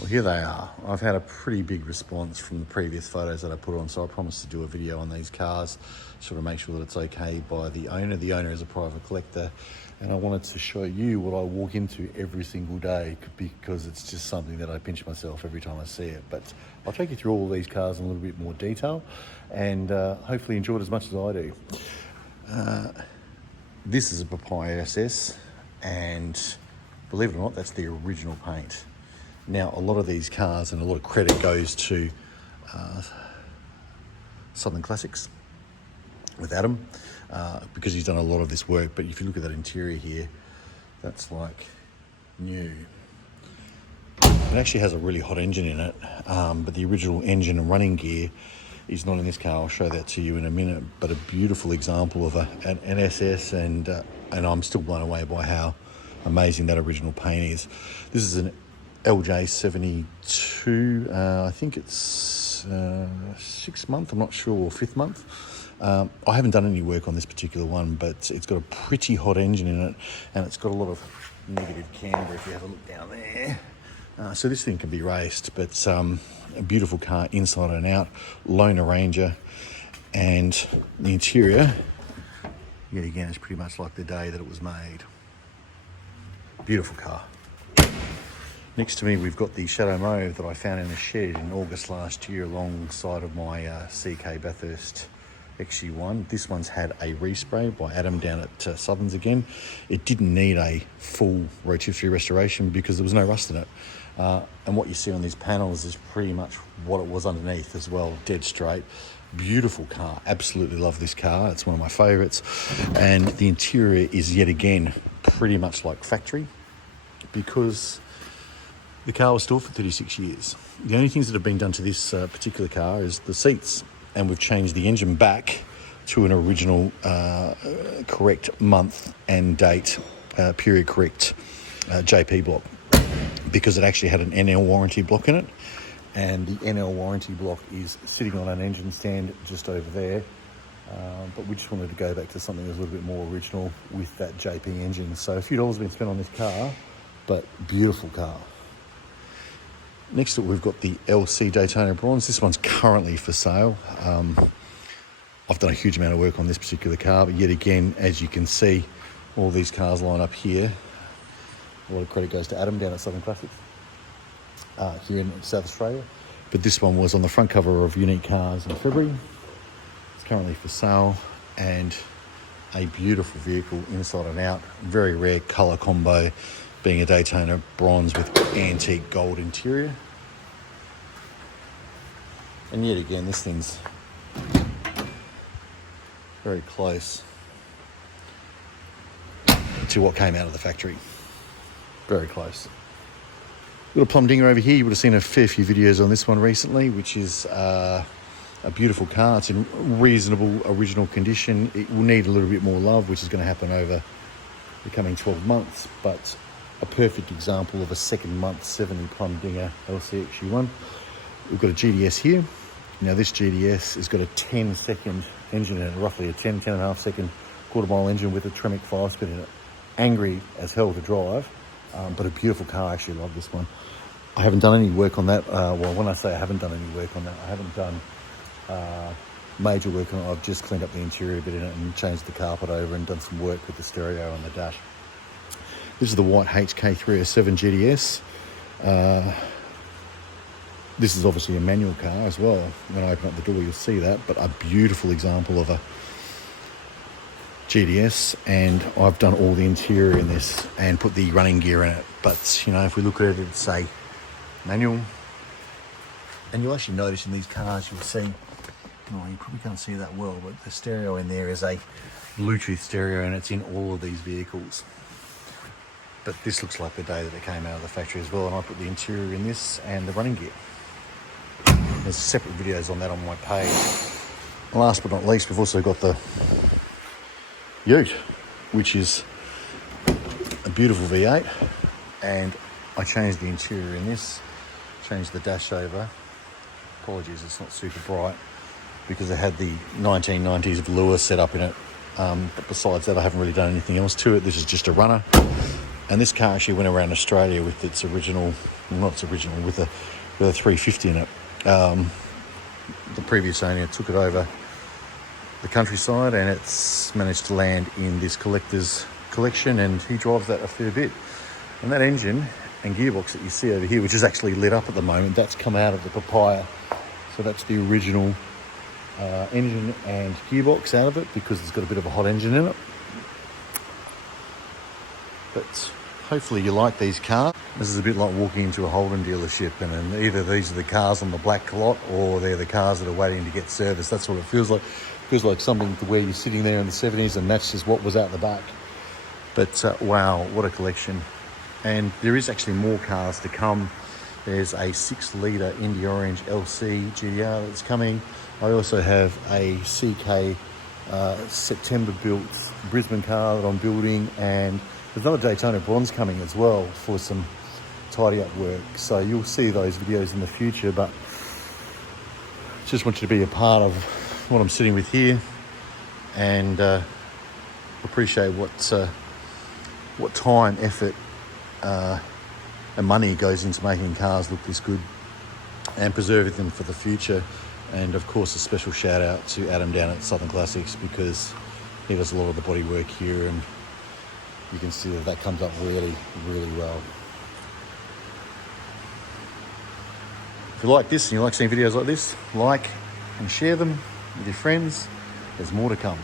Well, here they are. I've had a pretty big response from the previous photos that I put on, so I promised to do a video on these cars, sort of make sure that it's okay by the owner. The owner is a private collector, and I wanted to show you what I walk into every single day, because it's just something that I pinch myself every time I see it. But I'll take you through all these cars in a little bit more detail, and hopefully enjoy it as much as I do. This is a Papaya SS, and believe it or not, that's the original paint. Now, a lot of these cars, and a lot of credit goes to Southern Classics with Adam, because he's done a lot of this work. But if you look at that interior here, that's like new. It actually has a really hot engine in it, but the original engine and running gear is not in this car. I'll show that to you in a minute. But a beautiful example of an SS, and I'm still blown away by how amazing that original paint is. This is an LJ72, I think it's 6th month, I'm not sure, or 5th month. I haven't done any work on this particular one, but it's got a pretty hot engine in it, and it's got a lot of negative camber if you have a look down there. So this thing can be raced, but a beautiful car inside and out, loaner Ranger, and the interior, yet again, is pretty much like the day that it was made. Beautiful car. Next to me, we've got the Shadow Mauve that I found in a shed in August last year alongside of my CK Bathurst XG1. This one's had a respray by Adam down at Southerns again. It didn't need a full rotisserie restoration because there was no rust in it. And what you see on these panels is pretty much what it was underneath as well, dead straight. Beautiful car, absolutely love this car. It's one of my favourites. And the interior is yet again pretty much like factory, because the car was stored for 36 years. The only things that have been done to this particular car is the seats, and we've changed the engine back to an original correct month and date, period correct JP block, because it actually had an NL warranty block in it, and the NL warranty block is sitting on an engine stand just over there. But we just wanted to go back to something that was a little bit more original with that JP engine. So a few dollars have been spent on this car, but beautiful car. Next up, we've got the LC Daytona Bronze. This one's currently for sale. I've done a huge amount of work on this particular car, but yet again, as you can see, all these cars line up here. A lot of credit goes to Adam down at Southern Classics here in South Australia. But this one was on the front cover of Unique Cars in February. It's currently for sale, and a beautiful vehicle inside and out. Very rare colour combo, being a Daytona Bronze with antique gold interior. And yet again, this thing's very close to what came out of the factory. Very close. Got a Plumb Dinger over here. You would have seen a fair few videos on this one recently, which is a beautiful car. It's in reasonable original condition. It will need a little bit more love, which is going to happen over the coming 12 months, but a perfect example of a second month 70 Plumb Dinger LC XG1. We've got a GDS here. Now this GDS has got a 10-second engine in it, roughly a 10.5 second quarter-mile engine with a Tremec 5-speed in it. Angry as hell to drive, but a beautiful car. I actually love this one. I haven't done any work on that. Well, when I say I haven't done any work on that, I haven't done major work on it. I've just cleaned up the interior a bit in it and changed the carpet over and done some work with the stereo on the dash. This is the white HK307 GDS. This is obviously a manual car as well. When I open up the door, you'll see that, but a beautiful example of a GDS. And I've done all the interior in this and put the running gear in it. But, you know, if we look at it, it's a manual. And you'll actually notice in these cars, you'll see, well, you probably can't see that well, but the stereo in there is a Bluetooth stereo, and it's in all of these vehicles. But this looks like the day that it came out of the factory as well, and I put the interior in this and the running gear. There's separate videos on that on my page. Last but not least, we've also got the Ute, which is a beautiful V8, and I changed the interior in this, changed the dash over. Apologies, it's not super bright because it had the 1990s velour set up in it. But besides that, I haven't really done anything else to it. This is just a runner. And this car actually went around Australia with its original, well, not its original, with a 350 in it. The previous owner took it over the countryside, and it's managed to land in this collector's collection, and he drives that a fair bit. And that engine and gearbox that you see over here, which is actually lit up at the moment, that's come out of the Papaya. So that's the original engine and gearbox out of it, because it's got a bit of a hot engine in it. But hopefully you like these cars. This is a bit like walking into a Holden dealership, and either these are the cars on the black lot, or they're the cars that are waiting to get serviced. That's what it feels like. It feels like something to where you're sitting there in the 70s and that's just what was out the back. But wow, what a collection. And there is actually more cars to come. There's a 6-litre Indy Orange LC GTR that's coming. I also have a CK September built Brisbane car that I'm building, and there's another Daytona Bronze coming as well for some tidy up work. So you'll see those videos in the future, but just want you to be a part of what I'm sitting with here, and appreciate what time, effort and money goes into making cars look this good and preserving them for the future. And of course, a special shout out to Adam down at Southern Classics, because he does a lot of the body work here, and you can see that comes up really, really well. If you like this and you like seeing videos like this, like and share them with your friends. There's more to come.